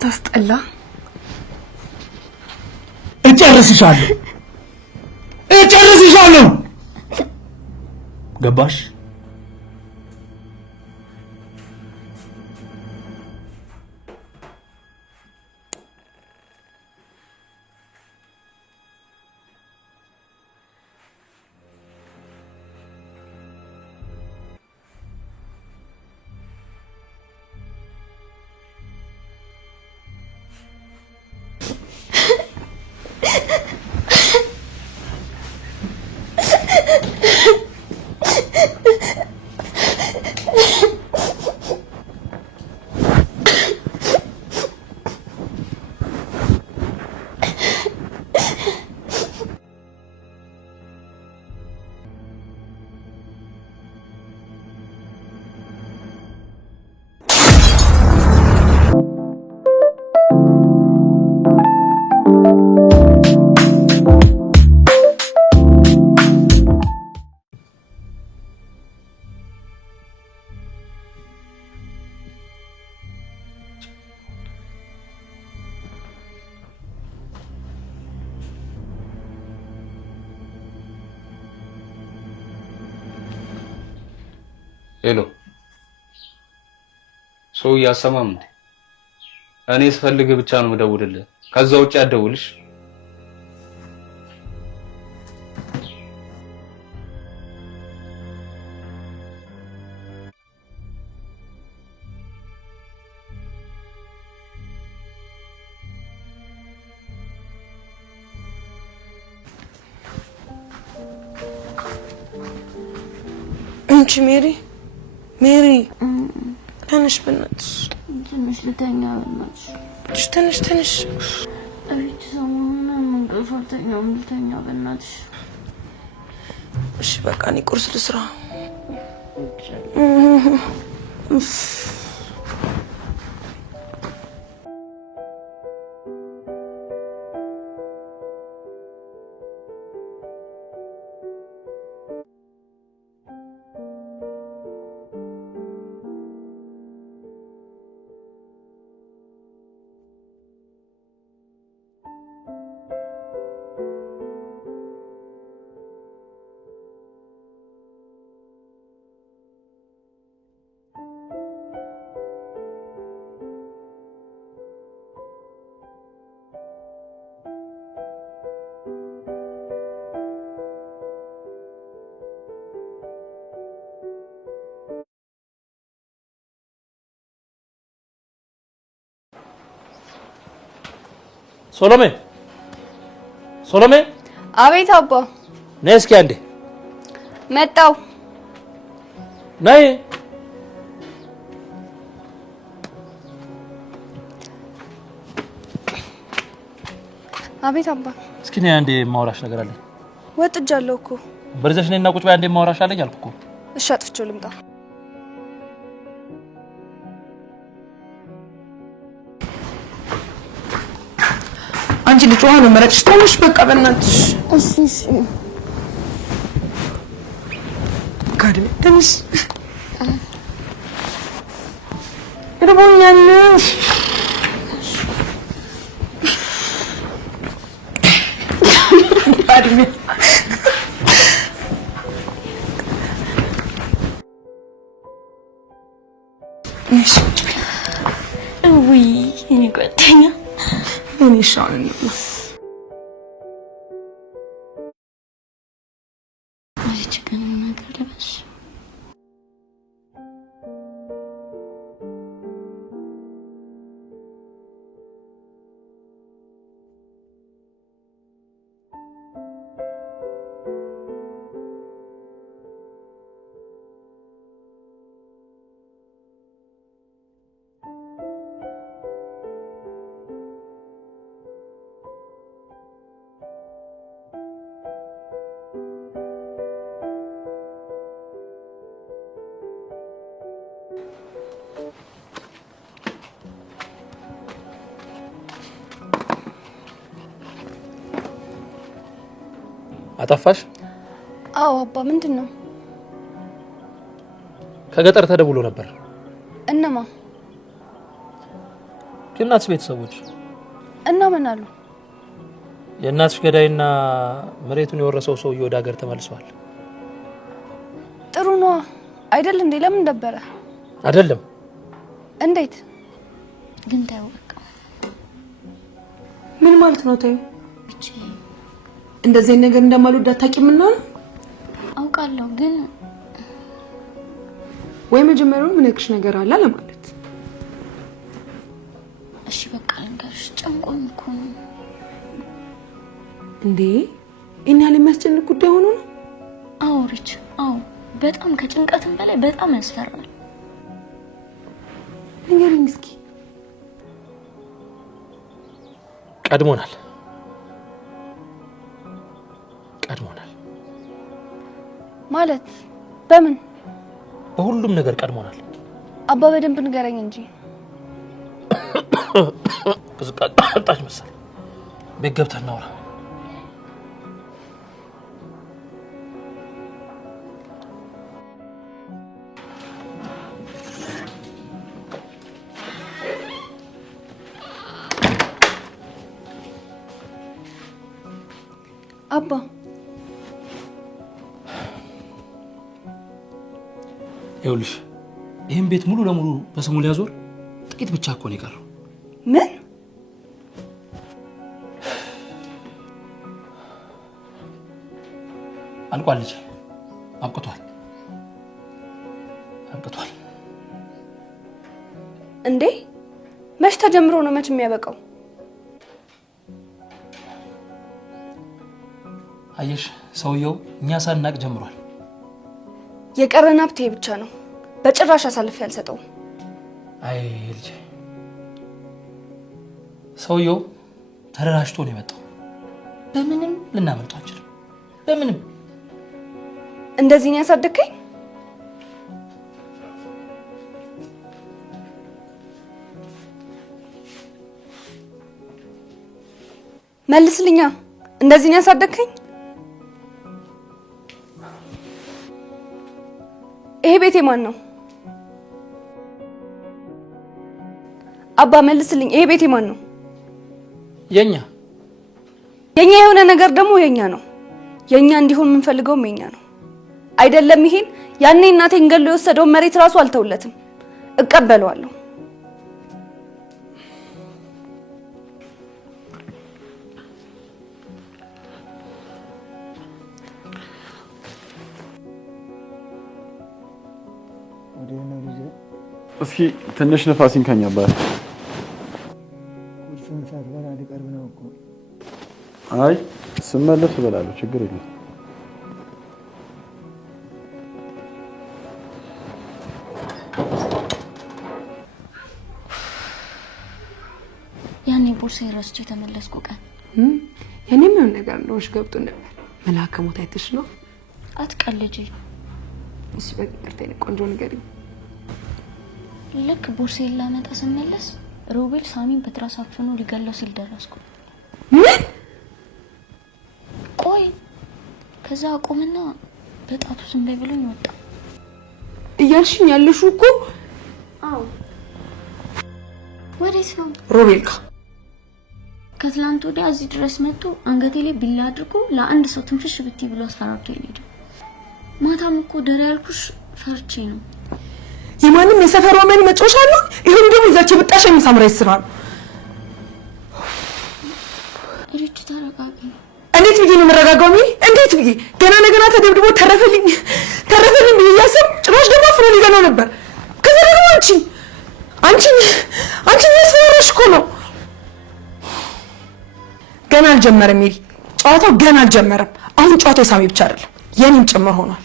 ስታስጠላ እጨርስሻለሁ ገባሽ ሄሎ ሰው ያሰማም እንዴ? እኔ ስፈልግ ብቻ ነው የምደውልልህ። ከዛ ውጪ አትደውልሽ። እንቺ ሜሪ ተነሽ በእናትሽ ትንሽ ልተኛ በእናትሽ ተነሽ እቤት ሰሞኑን እንቅልፍ አልተኛም ልተኛ በእናትሽ እሺ በቃ እኔ ቁርስ ልስራ ሶሎሜ አቤት አባ ነይ እስኪ አንዴ መጣው ነይ አቤት አባ እስኪ ነይ አንዴ ማውራሽ ነገር አለ ወጥጃለሁ እኮ በርዘሽ ነይና ቁጭ በይ አንዴ ማውራሽ አለኝ አልኩ እኮ እሺ አጥፍቼው ልምጣ አንቺ ልጅ ውሃ ነው መረጥሽ ተውሽ በቃ በእናትሽ እሺ ካድሜ ትንሽ እርቦኛል ካድሜ እሺ ውይ እኔ ጓደኛ እኔ ሻውን አጠፋሽ? አዎ አባ ምንድነው? ከገጠር ተደውሎ ነበር። እነማ? የእናትሽ ቤተሰቦች እና ምን አሉ? የእናትሽ ገዳይና መሬቱን የወረሰው ሰውዬ ወደ ሀገር ተመልሷል። ጥሩ ነው አይደል እንዴ? ለምን ደበረ? አይደለም። እንዴት ግን ታዩ በቃ ምን ማለት ነው? ታዩ እቺ እንደዚህ ነገር እንደማልወድ አታውቂምና ነው? አውቃለሁ ግን ወይ መጀመሪያው ምን ያክሽ ነገር አለ ለማለት። እሺ በቃ ልንገርሽ፣ ጨንቆኝ እኮ ነው። እንዴ እኛ ለሚያስጨንቅ ጉዳይ ሆኖ ነው? አዎ ሪች፣ አዎ በጣም ከጭንቀትም በላይ በጣም ያስፈራል። ንገሪኝ እስኪ። ቀድሞናል ማለት በምን? በሁሉም ነገር ቀድሞናል። አባ በደንብ ንገረኝ እንጂ። ቅዝቃጣሽ መሰል ቤት ገብተን እናውራ። አባ ይኸውልሽ ይሄን ቤት ሙሉ ለሙሉ በስሙ ሊያዞር ጥቂት ብቻ እኮ ነው የቀረው። ምን? አልቋል ልጅ፣ አብቅቷል። እንዴ መች ተጀምሮ ነው መች የሚያበቃው? አየሽ ሰውየው እኛ ሳናቅ ጀምሯል። የቀረን ሀብቴ ብቻ ነው። በጭራሽ አሳልፌ አልሰጠውም። አይ ልጅ ሰውየው ተደራጅቶ ነው የመጣው። በምንም ልናመልጠው አንችልም። በምንም እንደዚህ ነው ያሳደከኝ? መልስልኛ። እንደዚህ ነው ያሳደከኝ? ይሄ ቤቴ ማን ነው? አባ መልስልኝ። ይሄ ቤቴ ማን ነው? የኛ የሆነ ነገር ደግሞ የኛ ነው። የኛ እንዲሆን የምንፈልገውም የኛ ነው። አይደለም ይሄን ያኔ እናቴን ገሎ የወሰደውን መሬት ራሱ አልተውለትም። እቀበለዋለሁ። እስኪ ትንሽ ነፋስ ይንካኝ አባቴ። ቁርሱን ሳትበላ ሊቀርብ ነው እኮ። አይ ስመለስ እበላለሁ፣ ችግር የለም። ያኔ ቦርሳዬን ረስቼ ተመለስኩ ቀን የኔም የሆነ ነገር እንደሆነሽ ገብቶ ነበር። መልአከ ሞት አይተሽ ነው? አትቀልጂ። እሺ በቃ ይቅርታ የኔ ቆንጆ ንገሪኝ። ልክ ቦርሳዬን ላመጣ ስመለስ ሮቤል ሳሚን በትራስ አፍኖ ሊገለው ሲል ደረስኩ። ምን? ቆይ ከዛ አቆምና በጣቱ ዝም በይ ብሎኝ ወጣ። እያልሽኝ ያለሽው እኮ? አዎ። ወዴት ነው? ሮቤል ጋር። ከትላንት ወዲያ እዚህ ድረስ መጥቶ አንገቴ ላይ ቢላ አድርጎ ለአንድ ሰው ትንፍሽ ብትይ ብሎ አስፈራርቶ ይሄዳል። ማታም እኮ ደረ ያልኩሽ ፈርቼ ነው። የማንም የሰፈር ወመን መጮሻ ነው። ይሄን ደግሞ ይዛች ብጣሽ የሚሳምራ ይስራል። እርጅ ተረጋጊ። እንዴት ብዬ ነው መረጋጋው? እንዴት ብዬ ገና ነገና ተደብድቦ ተረፈልኝ ብዬ ያሰብ ጭራሽ ደግሞ አፍሮ ሊገለው ነበር። ከዛ ደግሞ አንቺ ያስፈራሽ እኮ ነው። ገና አልጀመረም ሜሪ፣ ጨዋታው ገና አልጀመረም። አሁን ጨዋታው የሳሚ ብቻ አይደለም የኔም ጭምር ሆኗል።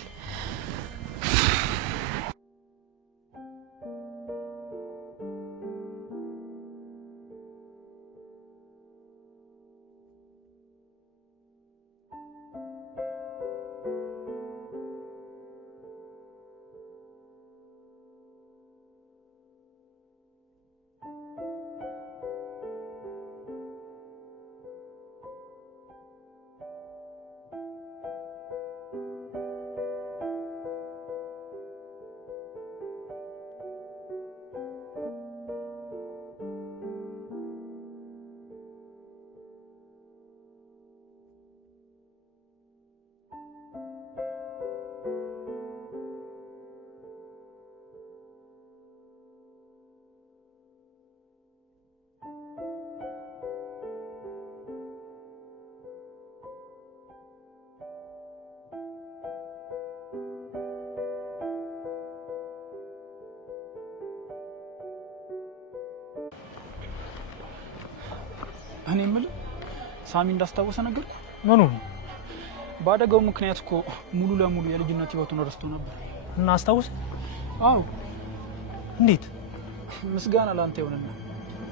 እኔ የምልህ ሳሚ እንዳስታወሰ ነገር ምኑ ባደገው ምክንያት እኮ ሙሉ ለሙሉ የልጅነት ህይወቱን ረስቶ ነበር እና አስታውስ? አዎ እንዴት? ምስጋና ላንተ ይሁንና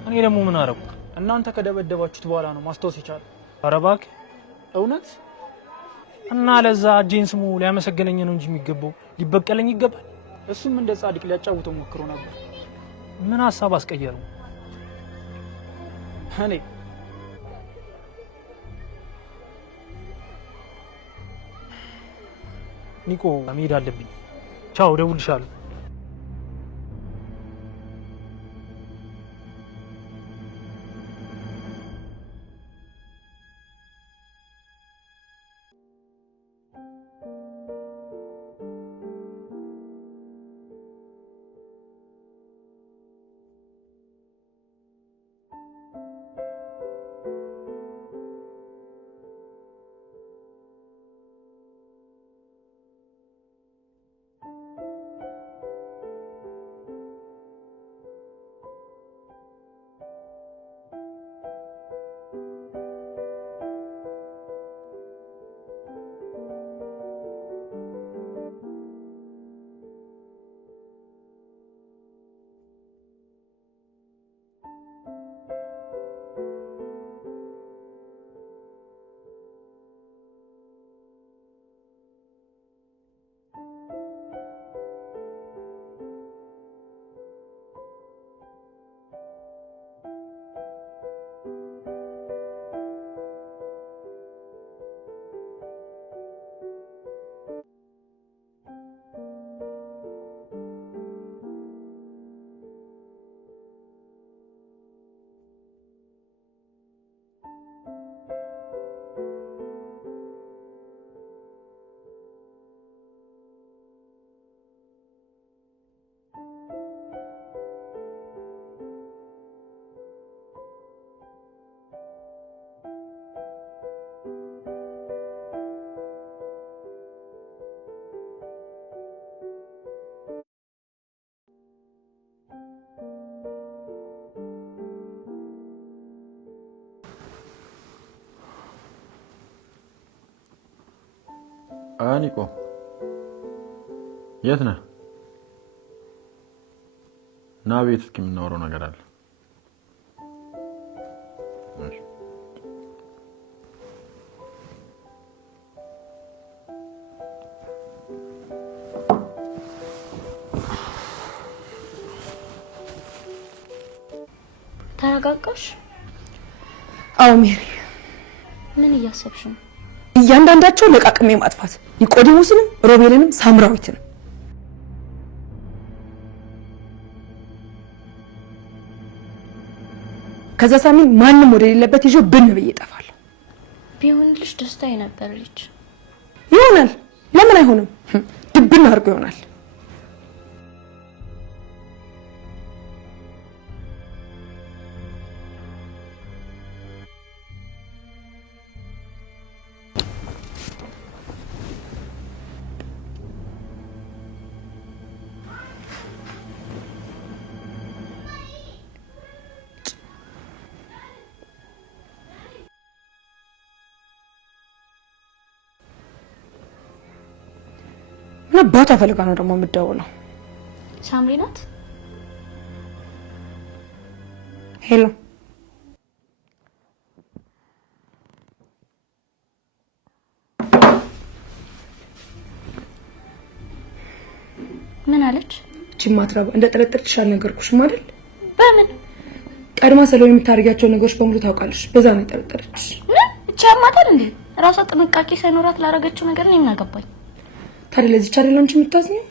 እኔ ደግሞ ምን አረኩ? እናንተ ከደበደባችሁት በኋላ ነው ማስታወስ የቻለው። ኧረ እባክህ እውነት? እና ለዛ እጄን ስሙ ሊያመሰግነኝ ነው እንጂ የሚገባው ሊበቀለኝ ይገባል? እሱም እንደ ጻድቅ ሊያጫውተው ሞክሮ ነበር። ምን ሐሳብ አስቀየረው? እኔ ኒቆ መሄድ አለብኝ። ቻው፣ እደውልልሻለሁ። ኒቆ የት ነህ? ና ቤት እስኪ የምናወራው ነገር አለ። ተረጋጋሽ? አዎ ሜሪ። ምን እያሰብሽ ነው? እያንዳንዳቸው ለቃቅሜ ማጥፋት፣ ኒቆዲሞስንም ሮቤልንም ሳምራዊትንም። ከዛ ሳሚን ማንም ወደ ሌለበት ይዞ ብን ብዬ እጠፋለሁ። ቢሆንልሽ ደስታዬ ነበር ልጅ። ይሆናል፣ ለምን አይሆንም? ድብን አድርጎ ይሆናል። ምን አባቷ ፈልጋ ነው ደግሞ የምትደውለው? ሳምሪ ናት። ሄሎ፣ ምን አለች? ቺማትራባ እንደጠረጠርኩሽ አልነገርኩሽም አይደል? በምን? ቀድማ ሰለው የምታደርጊያቸው ነገሮች በሙሉ ታውቃለሽ። በዛ ነው የጠረጠረችሽ። ምን? እቺ አማታል እንዴ? ራሷ ጥንቃቄ ሳይኖራት ላደረገችው ነገር እኔ ምን አገባኝ? ታዲያ ለዚህ ቻለ አንቺ የምታዝኚው?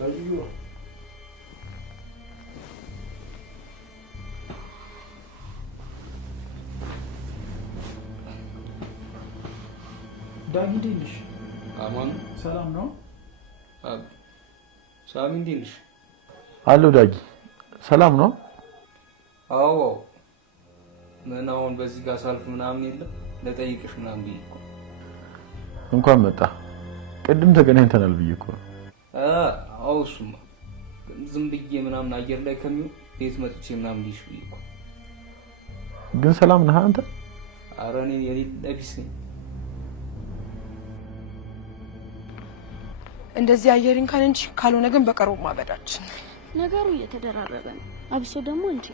ዳጊ እንዴት ነሽ? አማን ሰላም ነው? ሳሚ እንዴት ነሽ? አሎ ዳጊ ሰላም ነው? አዎ ምን አሁን በዚህ ጋር ሳልፍ ምናምን የለም ለጠይቅሽ ምናምን ብዬሽ እኮ እንኳን መጣ። ቅድም ተገናኝተናል ብዬሽ እኮ ነው። አዎ እሱማ ዝም ብዬ ምናምን አየር ላይ ከሚው ቤት መጥቼ ምናምን ብዬሽ ብዬሽ እኮ ግን ሰላም ነህ አንተ? ኧረ እኔ የሌለ ቢስ ነኝ። እንደዚህ አየሪን ካን እንጂ ካልሆነ ግን በቀረው ማበዳችን ነገሩ እየተደራረበ ነው። አብሶ ደግሞ እንጂ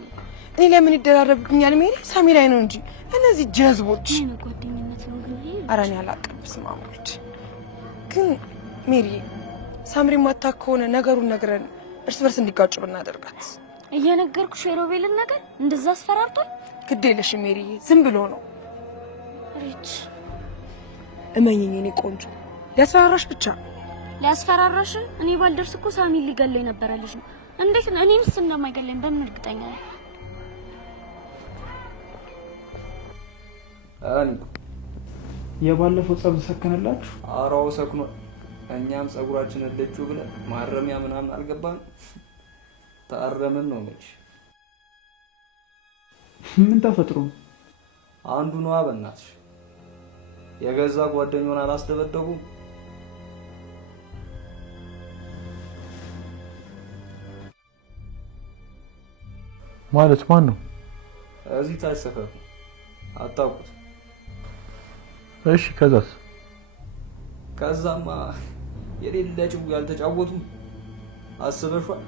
እኔ ለምን ይደራረብኛል? ሜሪ ሳሚ ላይ ነው እንጂ እነዚህ ጀዝቦች ምን ጓደኝነት ነው ግን ይሄ? ኧረ እኔ አላውቅም። ስማሙት ግን ሜሪ ሳምሪ ማታ ከሆነ ነገሩን ነግረን እርስ በርስ እንዲጋጩ ብናደርጋት። እየነገርኩሽ የሮቤልን ነገር እንደዛ አስፈራርቷል። ግድ የለሽም ሜሪ ዝም ብሎ ነው። ሪች እመኝኝ እኔ ቆንጆ ሊያስፈራራሽ ብቻ ሊያስፈራራሽ? እኔ ባልደርስ እኮ ሳሚ ሊገለኝ ነበር ልጅ ነው። እንዴት ነው እኔንስ እንደማይገለኝ በምን እርግጠኛ ነኝ? የባለፈው ጸብ ሰከነላችሁ? አራው ሰክኖ እኛም ጸጉራችንን ልጩ ብለን ማረሚያ ምናምን አልገባን ታረምን ነው ልጅ። ምን ተፈጥሮ? አንዱ ነው በእናትሽ የገዛ ጓደኛውን አላስደበደቡም። ማለት ማን ነው? እዚህ ታች ሰፈር አታውቁት? እሺ ከዛስ? ከዛማ የሌለ ጭው ያልተጫወቱም አስበሽዋል?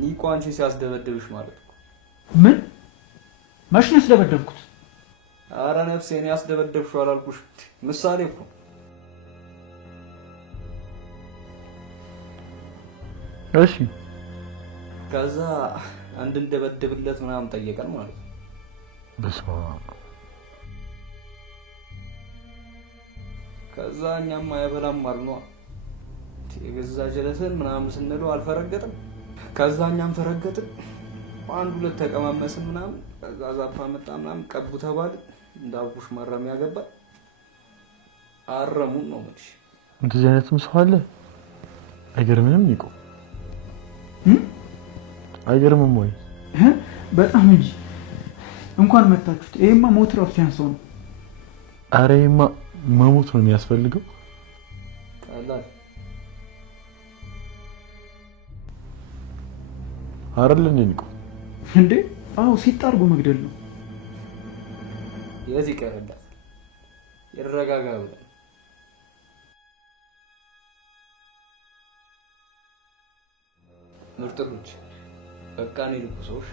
ኒቆ አንቺ ሲያስደበድብሽ ማለት ነው። ምን ማሽን ያስደበደብኩት? ኧረ ነፍሴን ያስደበደብሽው አላልኩሽ? ምሳሌ እኮ እሺ ከዛ እንድንደበድብለት ምናምን ጠየቀን ማለት ነው። በስመ አብ። ከዛ እኛም አይበላም አልነዋ የገዛ ጀለሰን ምናምን ስንለው አልፈረገጥም። ከዛ እኛም ፈረገጥን። አንድ ሁለት ተቀማመስን ምናምን። ከዛ ዛፋ መጣ ምናምን ቀቡ ተባለ። እንዳልኩሽ ማረሚያ ገባ። አረሙን ነው ማለት። እንደዚህ አይነትም ሰው አለ። አይገርምም ኒቆ? አይገርምም ወይ? በጣም እንጂ እንኳን መታችሁት። ይሄማ ሞት ራሱ ሲያንሰው ነው። ኧረ ይሄማ መሞት ነው የሚያስፈልገው። ቀላል አይደል ኒቆ? እንዴ አዎ ሲጣርጉ መግደል ነው። የዚህ ቀረላት ይረጋጋ ብለን ምርጥሎች በቃ ነው ልኩሶሽ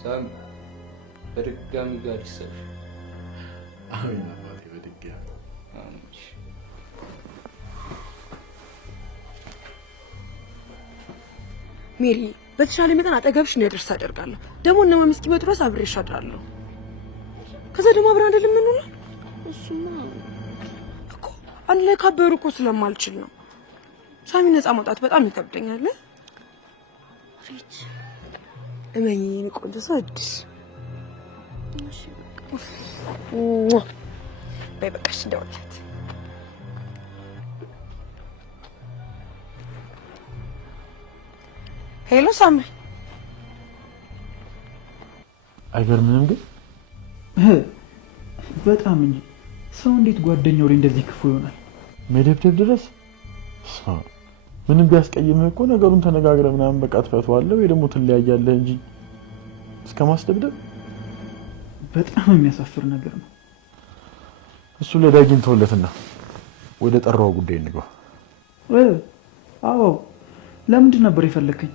ሳም በድጋሚ ጋር ይሰብሽ። አሜን አባቴ በድጋሚ አሜን። ሜሪ በተሻለ መጠን አጠገብሽ እንዲደርስ አደርጋለሁ። ደግሞ እነ ማሚ እስኪመጡ ድረስ አብሬሽ አድራለሁ። ከዛ ደግሞ አብረን አይደለም ምን ነው እሱማ እኮ አንድ ላይ ካበሩ እኮ ስለማልችል ነው። ሳሚ ነፃ መውጣት በጣም ይከብደኛል። ሪች እመኚኝ ቆንጆ ሰው እድሽ እሺ በይ በቃሽ እንደውላት ሄሎ ሳሚ አይገርምም ግን በጣም እንጂ ሰው እንዴት ጓደኛው ላይ እንደዚህ ክፉ ይሆናል? መደብደብ ድረስ ምንም ቢያስቀይምህ እኮ ነገሩን ተነጋግረህ ምናምን በቃ ትፈታዋለህ ወይ ደግሞ ትለያያለህ እንጂ እስከ ማስደብደብ በጣም የሚያሳፍር ነገር ነው። እሱ ለዳጊን ተወለትና ወደ ጠራው ጉዳይ እንግባ። አዎ ለምንድን ነበር የፈለከኝ?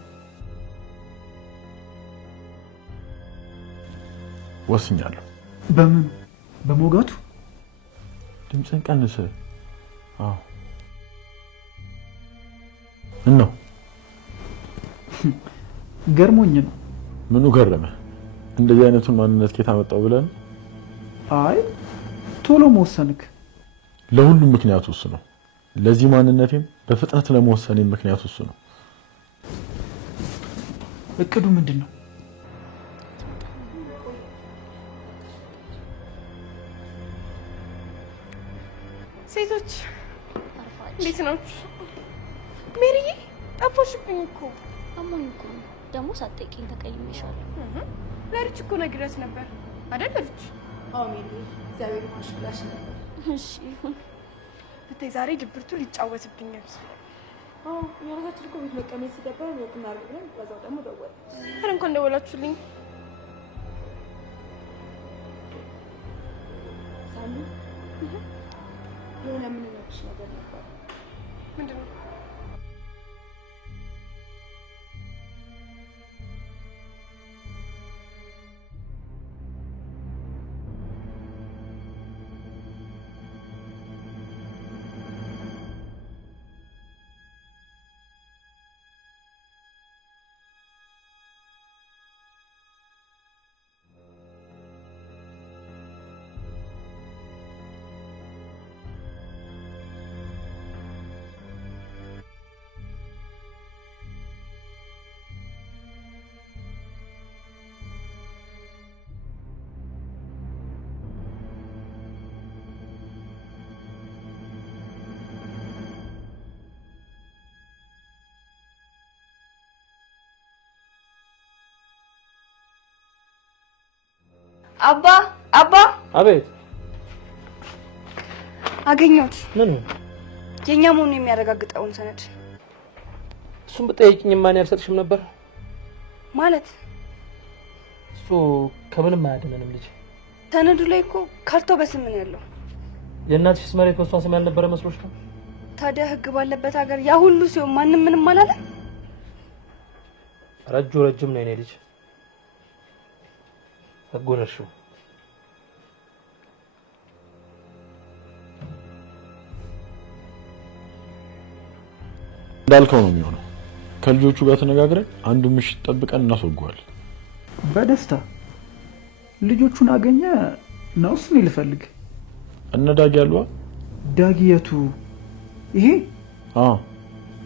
ወስኛለሁ። በምን? በሞጋቱ? ድምፅን ቀንስ። አዎ ነው ገርሞኝ ነው። ምኑ ገረመ? እንደዚህ አይነቱን ማንነት ከየት አመጣው ብለን? አይ ቶሎ መወሰንክ። ለሁሉም ምክንያቱ እሱ ነው። ለዚህ ማንነቴም በፍጥነት ለመወሰን ምክንያቱ እሱ ነው። እቅዱ ምንድነው? ሴቶች እንዴት ናችሁ? ሜሪዬ ጠፋሽብኝ እኮ። አሞኝ እኮ ነው። ደግሞ ሳትጠይቂኝ ተቀይሜሻለሁ። ለርች እኮ ነግሬያት ነበር አይደል ልጅ? አዎ ሜሪዬ፣ እግዚአብሔር ይመስገን ነበር። እሺ ብታይ ዛሬ ድብርቱ ሊጫወትብኛል። አዎ የራሳችን እኮ ቤት መቀመጥ ሲገባን ወጥ እናድርግ ብለን በዛው ደግሞ ደወል። ኧረ እንኳን ደወላችሁልኝ። ሳሚ የሆነ የምንነግርሽ ነገር ነበር። ምንድን ነው? አባ አቤት። አገኘሁት። ምን? የኛ መሆኑን የሚያረጋግጠውን ሰነድ። እሱን ብጠይቅኝ ማን ያልሰጥሽም ነበር ማለት? እሱ ከምንም አያድነንም ልጅ። ሰነዱ ላይ እኮ ካርታው በስም ነው ያለው። የእናትሽስ መሬት በሷ ስም ያልነበረ መስሎሽ ነው? ታዲያ ህግ ባለበት ሀገር ያ ሁሉ ሲሆን ማንም ምንም አላለ? ረጅም ነው የኔ ልጅ። አጎነሽው እንዳልከው ነው የሚሆነው። ከልጆቹ ጋር ተነጋግረን አንዱን ምሽት ጠብቀን እናስወጋዋለን። በደስታ ልጆቹን አገኘ ነውስ ነው ልፈልግ? እነ ዳጊ ያሉዋ። ዳጊ የቱ? ይሄ? አዎ።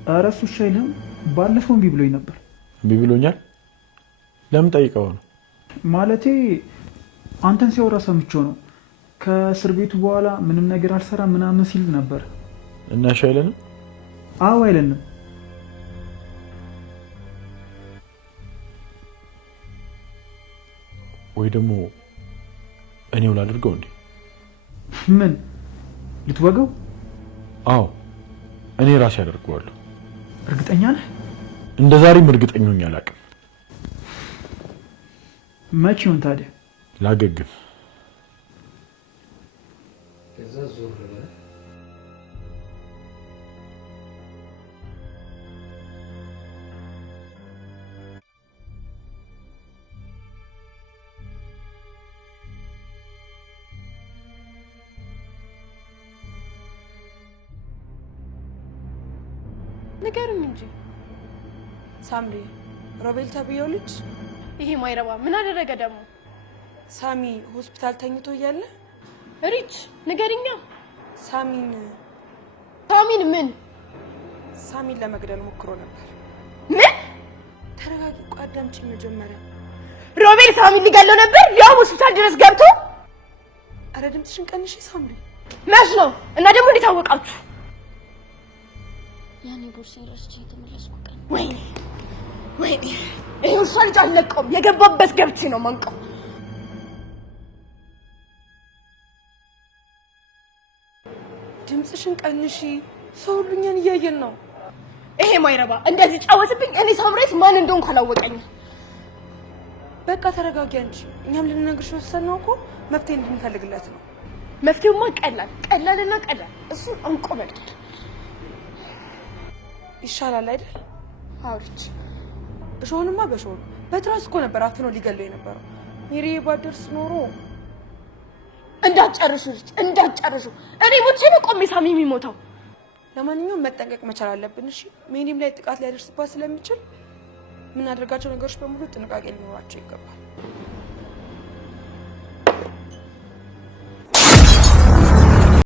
ኧረ እሱ አይልም። ባለፈው እምቢ ብሎኝ ነበር። እምቢ ብሎኛል? ለምን ጠይቀው ነው? ማለቴ አንተን ሲያወራ ሰምቼው ነው። ከእስር ቤቱ በኋላ ምንም ነገር አልሰራም ምናምን ሲል ነበር። እና አይለንም? አዎ አይለንም። ወይ ደግሞ እኔው ላድርገው እንዴ? ምን ልትወገው? አዎ እኔ ራሴ አደርገዋለሁ። እርግጠኛ ነህ? እንደ ዛሬም እርግጠኛ ሆኜ አላውቅም። መቼውን ታዲያ? ላገግም። ንገሩኝ እንጂ ሳምሪ ሮቤል ተብዬው ልጅ ይሄ ማይረባ ምን አደረገ ደግሞ? ሳሚ ሆስፒታል ተኝቶ እያለ ሪች ንገሪኛ። ሳሚን ምን? ሳሚን ለመግደል ሞክሮ ነበር። ምን? ተረጋጊ፣ ቆይ አዳምጪኝ መጀመሪያ። ሮቤል ሳሚን ሊገለው ነበር ያው ሆስፒታል ድረስ ገብቶ? አረ ድምፅሽን ቀንሺ ሳምሪ። መች ነው? እና ደግሞ እንዴት አወቃችሁ? ያኔ ቦርሴን ረስቼ የተመለስኩ ቀን። ወይኔ ይሄ ውሻ ልጅ አልለቀውም። የገባበት ገብቼ ነው ማንቀው። ድምፅሽን ቀንሺ፣ ሰው ሁሉ እኛን እያየን ነው። ይሄ ማይረባ እንደዚህ ጫወትብኝ። እኔ ሳምሬት ማን እንደሆንኩ አላወቀኝ። በቃ ተረጋጊ አንቺ። እኛም ልንነግርሽ የወሰንነው እኮ መፍትሄ እንድንፈልግለት ነው። መፍትሄውማ ቀላልና ቀላል። እሱን አንቆ መግደል ይሻላል አይደል? አውርች እሾህንማ በሾህ በትራስ እኮ ነበር አፍኖ ሊገለው የነበረው። ሜሪ ባደርስ ኖሮ እንዳትጨርሹ። እኔ ሞቼ ነው ቆሜ ሳሚ የሚሞተው። ለማንኛውም መጠንቀቅ መቻል አለብን። እሺ ሜሪም ላይ ጥቃት ሊያደርስባት ስለሚችል የምናደርጋቸው ነገሮች በሙሉ ጥንቃቄ ሊኖራቸው ይገባል።